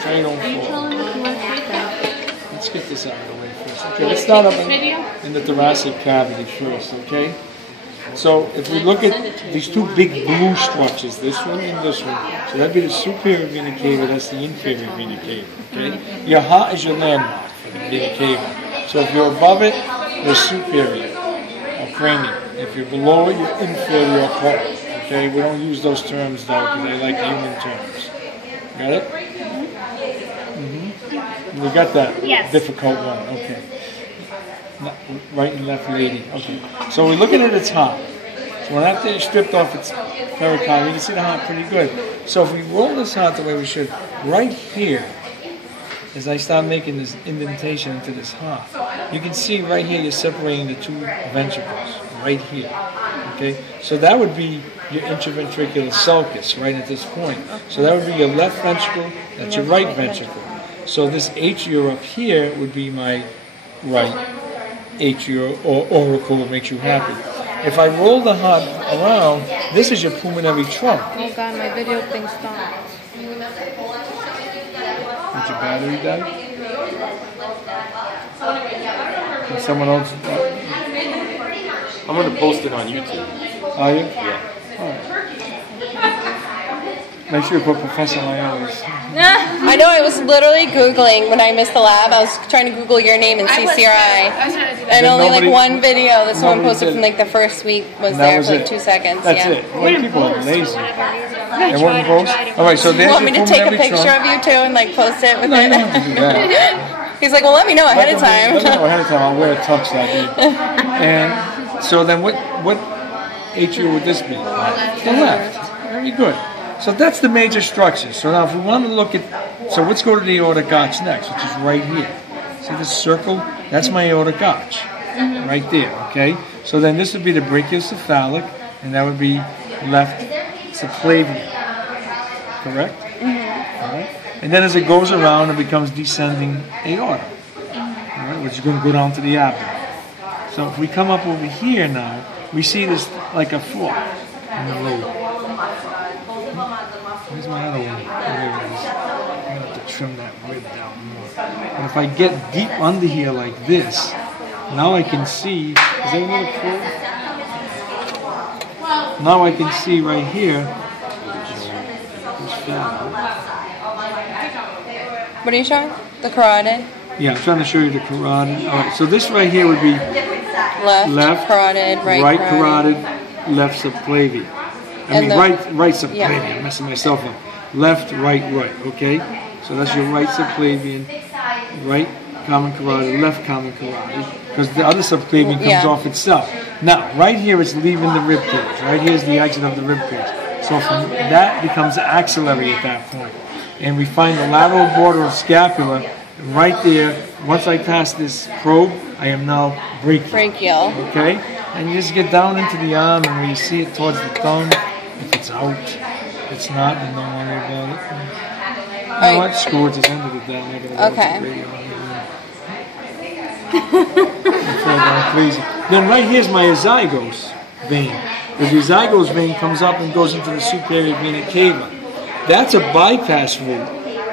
Try you don't fall. Let's get this out of the way first. Okay, let's start up in the thoracic cavity first, okay? So if we look at these two big blue structures, this one and this one, so that'd be the superior vena cava, that's the inferior vena cava, okay? Your heart is your landmark for the vena cava. So if you're above it, you're superior, or cranial. If you're below it, you're inferior or caudal, okay? We don't use those terms though, because they like human terms. Got it? We got that difficult one, okay. Right and left lady, okay. So we're looking at its heart. So when after it's stripped off its pericardium, you can see the heart pretty good. So if we roll this heart the way we should, right here, as I start making this indentation into this heart, you can see right here you're separating the two ventricles, right here, okay? So that would be your intraventricular sulcus right at this point. So that would be your left ventricle, that's your right ventricle. So this atria up here would be my right atria or auricle that makes you happy. If I roll the heart around, this is your pulmonary trunk. Oh God, my video thing stopped. Did your battery die? Can someone else? I'm going to post it on YouTube. Are you? Yeah. All right. Make sure you put Professor Miele's. I know, I was literally Googling when I missed the lab. I was trying to Google your name and CCRI. And only like one video that someone posted from like the first week was there for like 2 seconds. That's it. Well, people are lazy. They wouldn't post? Alright, so there's You want me to take a picture trunk. of you too and like post it with No, it? you don't have to do that. He's like, well, let me know ahead of time. Let me know ahead of time. I'll wear a tux like you. And so then what atria would this be? The left. Very good. So that's the major structure. So now if we want to look at, so let's go to the aortic arch next, which is right here. See this circle? That's my aortic arch. Right there, okay? So then this would be the brachiocephalic, and that would be left subclavian. Correct? All right. And then as it goes around, it becomes descending aorta, all right, which is going to go down to the abdomen. So if we come up over here now, we see this like a fork in the lobe. Where's my other one? There it is. I'm going to have to trim that rib down more. But if I get deep under here like this, now I can see, is there another probe? Now I can see right here. What are you showing? The carotid? Yeah, I'm trying to show you the carotid. All right, so this right here would be left carotid, right carotid, left subclavian. Right subclavian. Yeah. I'm messing myself up. Left, right, okay? So that's your right subclavian, right common carotid, left common carotid, because the other subclavian comes off itself. Now, right here it's leaving the rib cage. Right here is the exit of the rib cage. So from that becomes axillary at that point. And we find the lateral border of scapula right there. Once I pass this probe, I am now brachial. Okay? And you just get down into the arm, and when you see it towards the thumb, if it's out, if it's not, then don't worry about it. You know what? Screw it, just end it at that. I'm not going to crazy. Then right here's my azygos vein. The azygos vein comes up and goes into the superior vena cava. That's a bypass route,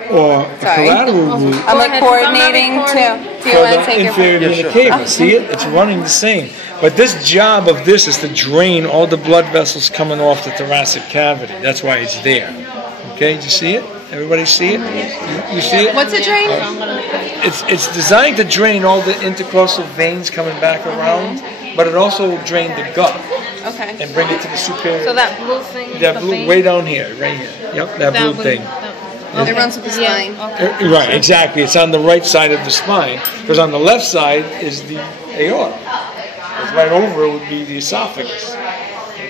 or a collateral route. I'm like coordinating too. Do you want to take inferior vena cava? See it? It's running the same. But this job of this is to drain all the blood vessels coming off the thoracic cavity. That's why it's there. Okay, did you see it? Everybody see it? You see it? What's a drain? It's designed to drain all the intercostal veins coming back around, but it also will drain the gut. Okay. And bring it to the superior. So that blue thing? That blue, way down here, right here. Yep, that blue thing. It runs with the spine. Okay. Right, exactly. It's on the right side of the spine, because on the left side is the aorta. Right over it would be the esophagus.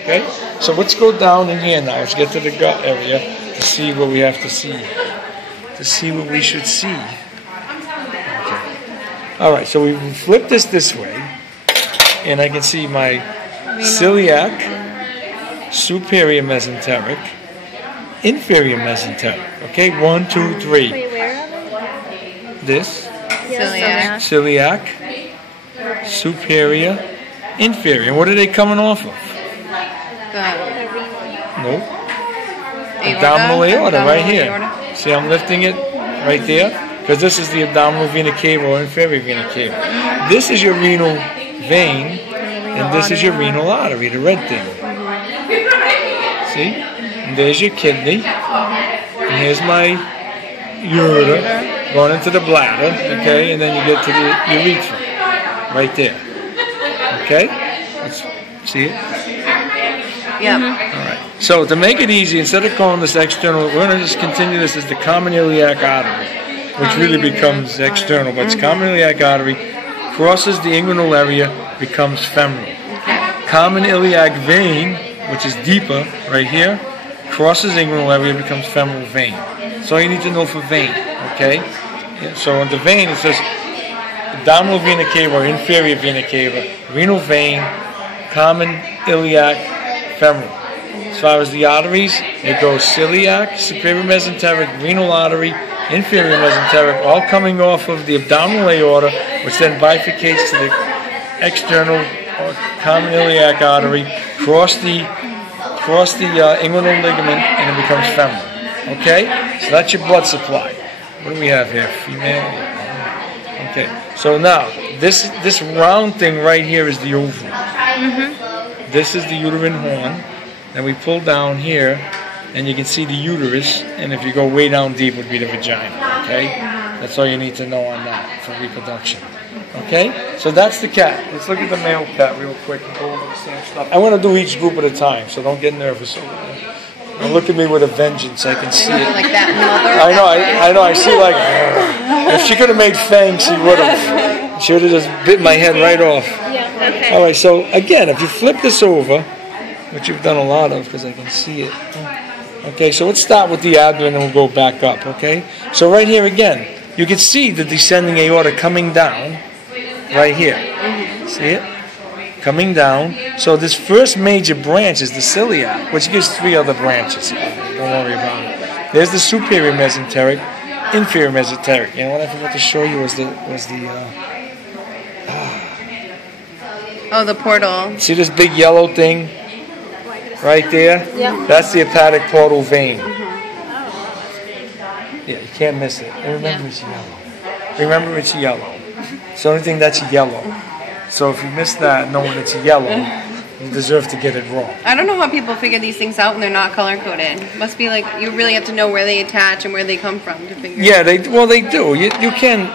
Okay? So let's go down in here now. Let's get to the gut area to see what we have to see. To see what we should see. Okay. All right, so we flip this way, and I can see my celiac, superior mesenteric, inferior mesenteric. Okay, 1, 2, 3. This, celiac, superior, inferior. What are they coming off of? The Nope. abdominal aorta right here. Aorta. See, I'm lifting it right there because this is the abdominal vena cava or inferior vena cava. This is your renal vein, and this is your renal artery, the red thing. See? And there's your kidney, and here's my ureter going into the bladder, okay, and then you get to the urethra right there. Okay? Let's see it? Yeah. All right. So to make it easy, instead of calling this external, we're going to just continue this as the common iliac artery, which really becomes external, but it's common iliac artery, crosses the inguinal area, becomes femoral. Common iliac vein, which is deeper right here, crosses inguinal area, becomes femoral vein. That's all you need to know for vein, okay? Yeah, so in the vein, it says abdominal vena cava or inferior vena cava, renal vein, common iliac, femoral. As far as the arteries, it goes celiac, superior mesenteric, renal artery, inferior mesenteric, all coming off of the abdominal aorta, which then bifurcates to the external or common iliac artery, cross the inguinal ligament, and it becomes femoral. Okay? So that's your blood supply. What do we have here? Female. Okay. So now, this round thing right here is the ovum. This is the uterine horn. And we pull down here, and you can see the uterus. And if you go way down deep, would be the vagina. Okay? That's all you need to know on that for reproduction. Okay? So that's the cat. Let's look at the male cat real quick and go over the same stuff. I want to do each group at a time, so don't get nervous over there. Now look at me with a vengeance. I can see it. Like that mother. I know. I see like, if she could have made fangs, she would have. She would have just bit my head right off. Yeah, okay. All right, so again, if you flip this over, which you've done a lot of because I can see it. Okay, so let's start with the abdomen and we'll go back up, okay? So right here again, you can see the descending aorta coming down right here. See it? Coming down. So this first major branch is the celiac, which gives 3 other branches. Don't worry about it. There's the superior mesenteric, inferior mesenteric. You know what I forgot to show you was the Oh, the portal. see this big yellow thing right there? Yeah. That's the hepatic portal vein. Yeah, you can't miss it. And remember it's yellow. Remember it's yellow. It's the only thing that's yellow. So if you miss that, knowing it's yellow, you deserve to get it wrong. I don't know how people figure these things out when they're not color-coded. Must be like, you really have to know where they attach and where they come from to figure Yeah, they do. You can...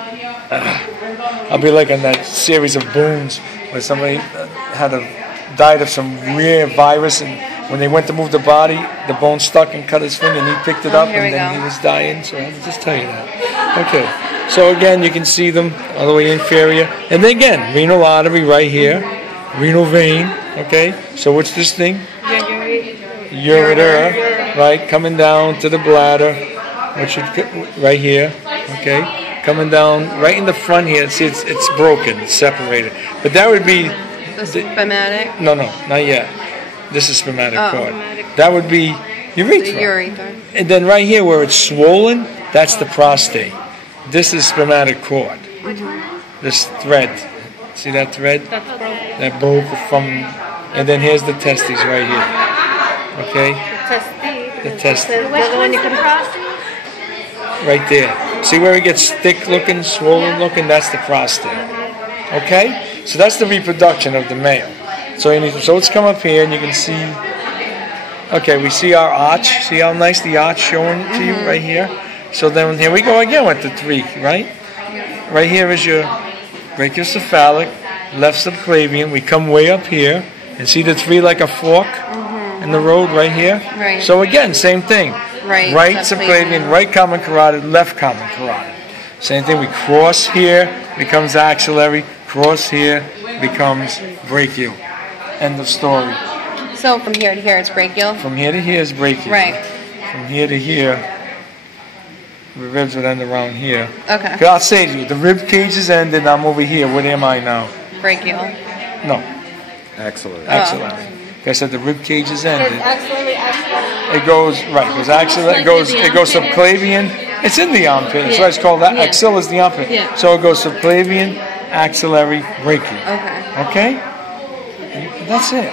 I'll be like on that series of Boons where somebody died of some rare virus, and when they went to move the body, the bone stuck and cut his finger, and he picked it up, and then he was dying. So I had to just tell you that. Okay. So again, you can see them all the way inferior, and then again, renal artery right here, renal vein. Okay. So what's this thing? Ureter, right? Coming down to the bladder, which should right here. Okay. Coming down right in the front here. See, it's broken, it's separated. But that would be the spermatic. No, not yet. This is spermatic cord. That would be urethra. The urethra. And then right here where it's swollen, that's the prostate. This is spermatic cord. This thread. See that thread? That's broken. That broke from, and then here's the testes right here. Okay? The testes. The one you can prostate? Right there. See where it gets thick looking, swollen looking? That's the prostate. Okay? So that's the reproduction of the male. So let's come up here and you can see, okay, we see our arch. See how nice the arch showing it to you right here? So then here we go again with the 3, right? Right here is your brachiocephalic, left subclavian. We come way up here and see the 3 like a fork in the road right here? Right. So again, same thing. Right subclavian, right common carotid, left common carotid. Same thing, we cross here, becomes axillary, cross here, becomes brachial. End of story. So from here to here, it's brachial? From here to here is brachial. Right. From here to here, the ribs would end around here. Okay. I'll say to you, the rib cage is ended, I'm over here. What am I now? Brachial. No. Axillary. Axillary. Like I said, the rib cage is ended. Axillary. It goes right. It goes axillary. It goes subclavian. It's in the armpit. That's why it's called that. Axilla is the armpit. Yeah. So it goes subclavian, axillary, brachial. Okay. Okay. That's it.